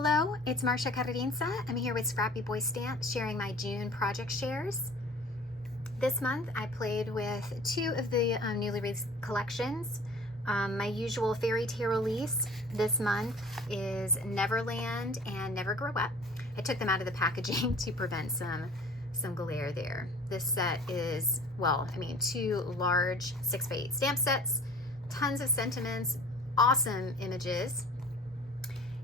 Hello, it's Marcia Carrinza. I'm here with Scrappy Boy Stamps sharing my June project shares. This month I played with two of the newly released collections. My usual fairy tale release this month is Neverland and Never Grow Up. I took them out of the packaging to prevent some glare there. This set is, two large 6x8 stamp sets, tons of sentiments, awesome images.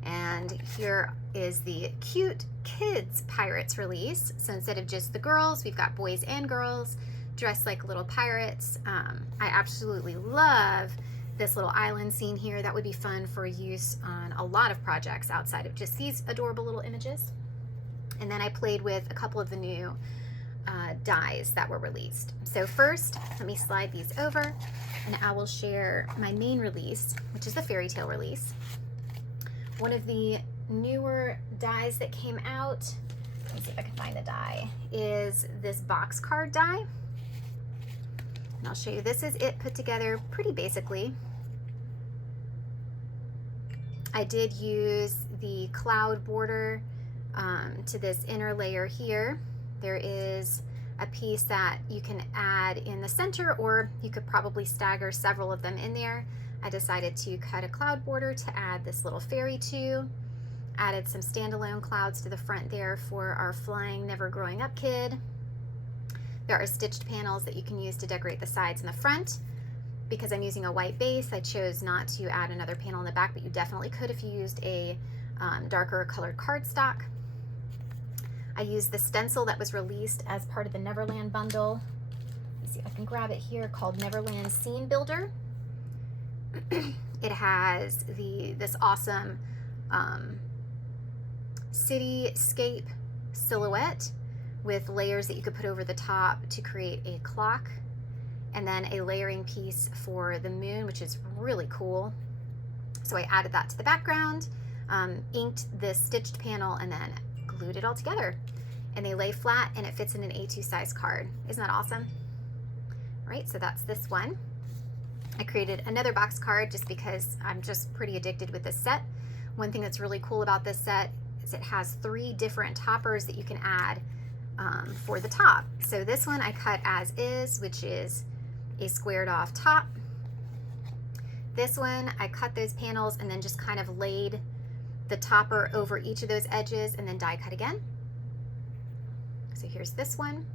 And here is the Cute Kids Pirates release. So instead of just the girls, we've got boys and girls dressed like little pirates. I absolutely love this little island scene here. That would be fun for use on a lot of projects outside of just these adorable little images. And then I played with a couple of the new dies that were released. So first, let me slide these over and I will share my main release, which is the fairy tale release. One of the newer dies that came out, let me see if I can find the die, is this box card die. And I'll show you, this is it put together pretty basically. I did use the cloud border to this inner layer here. There is a piece that you can add in the center, or you could probably stagger several of them in there. I decided to cut a cloud border to add this little fairy to. Added some standalone clouds to the front there for our flying never growing up kid. There are stitched panels that you can use to decorate the sides and the front. Because I'm using a white base, I chose not to add another panel in the back, but you definitely could if you used a darker colored cardstock. I used the stencil that was released as part of the Neverland bundle. Let me see if I can grab it here, called Neverland Scene Builder. It has this awesome cityscape silhouette with layers that you could put over the top to create a clock, and then a layering piece for the moon, which is really cool. So I added that to the background, inked this stitched panel, and then glued it all together. And they lay flat and it fits in an A2 size card. Isn't that awesome? All right, so that's this one. I created another box card just because I'm just pretty addicted with this set. One thing that's really cool about this set is it has 3 different toppers that you can add for the top. So this one I cut as is, which is a squared off top. This one I cut those panels and then just kind of laid the topper over each of those edges and then die cut again. So here's this one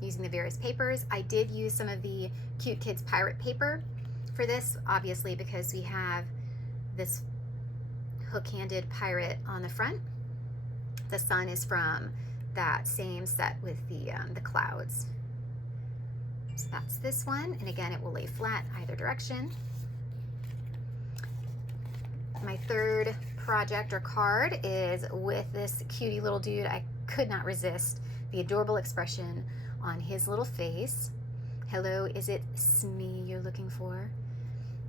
using the various papers. I did use some of the Cute Kids Pirate paper for this, obviously, because we have this hook-handed pirate on the front. The sun is from that same set with the clouds. So that's this one, and again, it will lay flat either direction. My third project or card is with this cutie little dude. I could not resist the adorable expression on his little face. Hello, is it Smee you're looking for?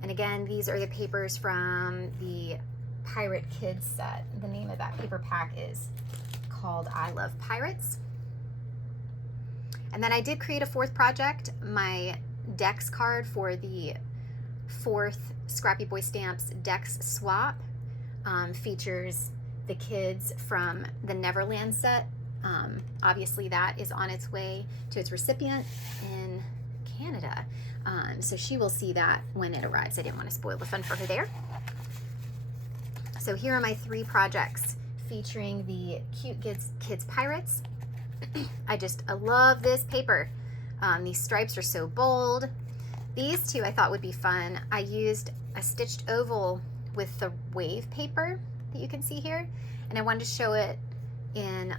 And again, these are the papers from the Pirate Kids set. The name of that paper pack is called I Love Pirates. And then I did create a 4th project. My Dex card for the 4th Scrappy Boy Stamps Dex swap features the kids from the Neverland set. Obviously that is on its way to its recipient in Canada. So she will see that when it arrives. I didn't want to spoil the fun for her there. So here are my 3 projects featuring the Cute Kids Pirates. I love this paper. These stripes are so bold. These 2 I thought would be fun. I used a stitched oval with the wave paper that you can see here, and I wanted to show it in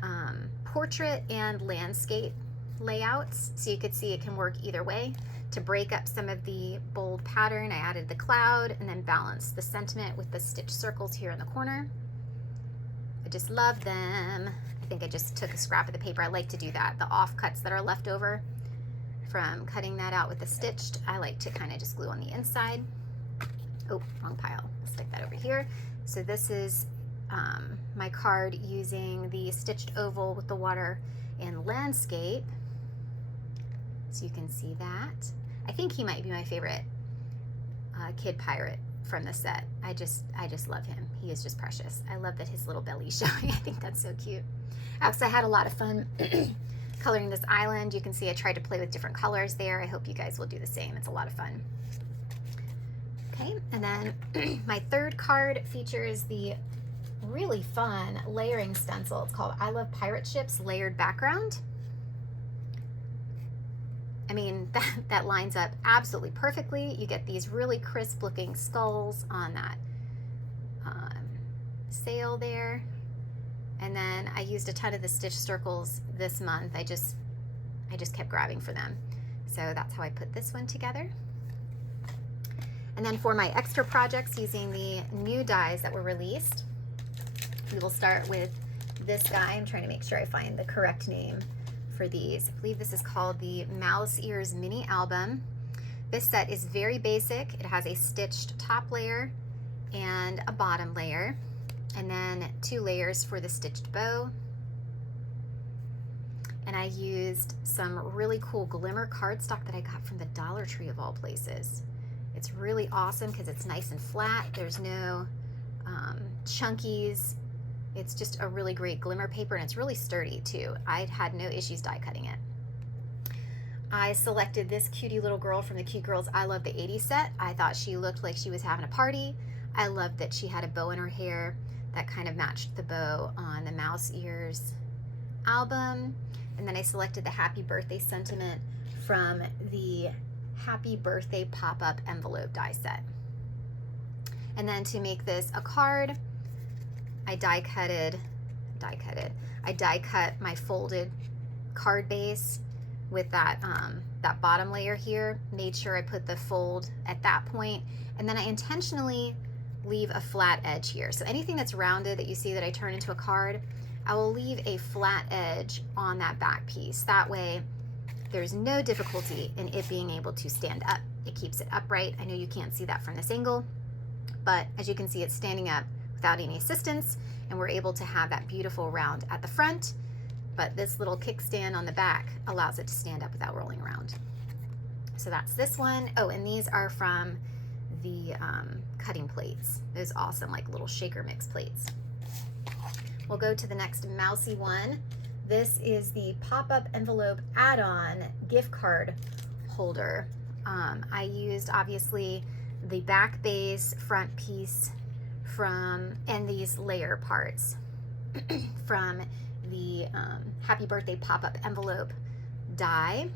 portrait and landscape layouts, so you could see it can work either way. To break up some of the bold pattern, I added the cloud and then balanced the sentiment with the stitched circles here in the corner. I just love them. I think I just took a scrap of the paper. I like to do that. The offcuts that are left over from cutting that out with the stitched, I like to kind of just glue on the inside. Oh, wrong pile. Let's stick that over here. So this is my card using the stitched oval with the water and landscape. So you can see that. I think he might be my favorite kid pirate from the set. I just love him. He is just precious. I love that his little belly's showing. I think that's so cute. Alex, I had a lot of fun coloring this island. You can see I tried to play with different colors there. I hope you guys will do the same. It's a lot of fun. Okay, and then my third card features the really fun layering stencil. It's called I Love Pirate Ships Layered Background. I mean, that lines up absolutely perfectly. You get these really crisp looking skulls on that sail there. And then I used a ton of the stitch circles this month. I just kept grabbing for them. So that's how I put this one together. And then for my extra projects using the new dies that were released, we will start with this guy. I'm trying to make sure I find the correct name for these. I believe this is called the Mouse Ears Mini Album. This set is very basic. It has a stitched top layer and a bottom layer, and then 2 layers for the stitched bow. And I used some really cool glimmer cardstock that I got from the Dollar Tree of all places. It's really awesome because it's nice and flat. There's no chunkies. It's just a really great glimmer paper, and it's really sturdy too. I had no issues die cutting it. I selected this cutie little girl from the Cute Girls I Love the 80s set. I thought she looked like she was having a party. I loved that she had a bow in her hair that kind of matched the bow on the Mouse Ears album. And then I selected the Happy Birthday sentiment from the Happy Birthday pop-up envelope die set. And then to make this a card, I die cut my folded card base with that that bottom layer here. Made sure I put the fold at that point, and then I intentionally leave a flat edge here. So anything that's rounded that you see that I turn into a card, I will leave a flat edge on that back piece. That way there's no difficulty in it being able to stand up. It keeps it upright. I know you can't see that from this angle, but as you can see, it's standing up without any assistance, and we're able to have that beautiful round at the front, but this little kickstand on the back allows it to stand up without rolling around. So that's this one. Oh, and these are from the cutting plates. Those awesome like little shaker mix plates. We'll go to the next mousy one. This is the pop-up envelope add-on gift card holder. I used obviously the back base, front piece and these layer parts from the Happy Birthday pop-up envelope die.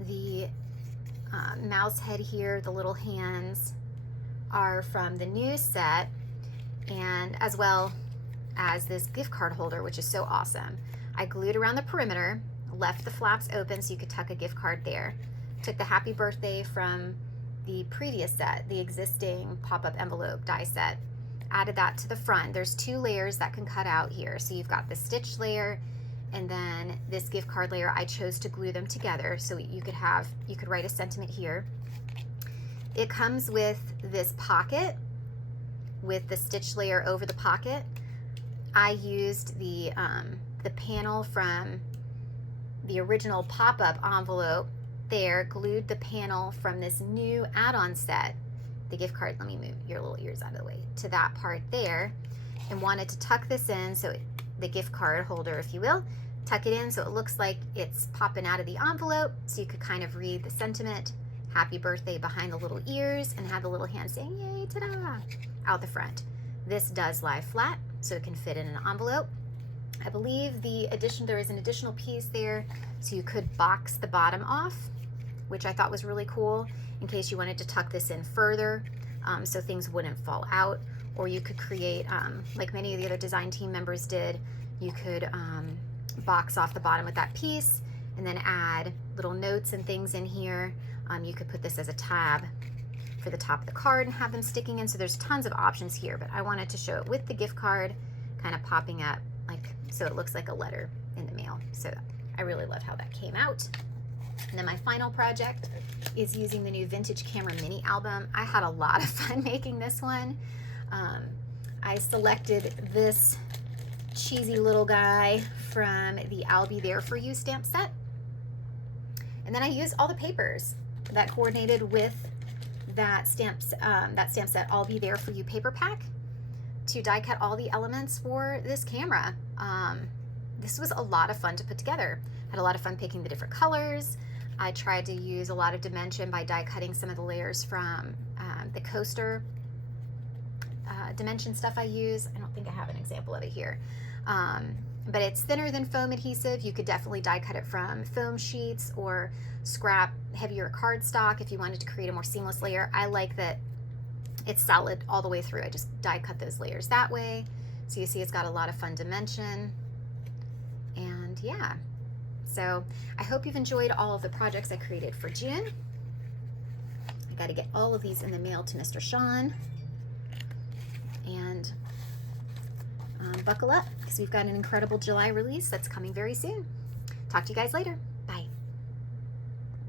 The mouse head here, the little hands, are from the new set, and as well as this gift card holder, which is so awesome. I glued around the perimeter, left the flaps open so you could tuck a gift card there. Took the Happy Birthday from the previous set, the existing pop-up envelope die set, added that to the front. There's 2 layers that can cut out here. So you've got the stitch layer and then this gift card layer. I chose to glue them together so you could write a sentiment here. It comes with this pocket with the stitch layer over the pocket. I used the panel from the original pop-up envelope there, glued the panel from this new add-on set, the gift card, let me move your little ears out of the way, to that part there, and wanted to tuck this in, so the gift card holder, if you will, tuck it in so it looks like it's popping out of the envelope, so you could kind of read the sentiment, Happy Birthday, behind the little ears, and have the little hand saying, yay, ta-da, out the front. This does lie flat, so it can fit in an envelope. I believe there is an additional piece there, so you could box the bottom off, which I thought was really cool in case you wanted to tuck this in further so things wouldn't fall out. Or you could create, like many of the other design team members did, you could box off the bottom with that piece and then add little notes and things in here. You could put this as a tab for the top of the card and have them sticking in. So there's tons of options here, but I wanted to show it with the gift card kind of popping up so it looks like a letter in the mail. So I really love how that came out. And then my final project is using the new Vintage Camera Mini Album. I had a lot of fun making this one. I selected this cheesy little guy from the I'll Be There For You stamp set. And then I used all the papers that coordinated with that stamp set, I'll Be There For You paper pack to die cut all the elements for this camera. This was a lot of fun to put together. Had a lot of fun picking the different colors. I tried to use a lot of dimension by die cutting some of the layers from the coaster dimension stuff I use. I don't think I have an example of it here. But it's thinner than foam adhesive. You could definitely die cut it from foam sheets or scrap heavier cardstock if you wanted to create a more seamless layer. I like that it's solid all the way through. I just die cut those layers that way. So you see it's got a lot of fun dimension. And yeah, so I hope you've enjoyed all of the projects I created for June. I got to get all of these in the mail to Mr. Sean. And buckle up because we've got an incredible July release that's coming very soon. Talk to you guys later.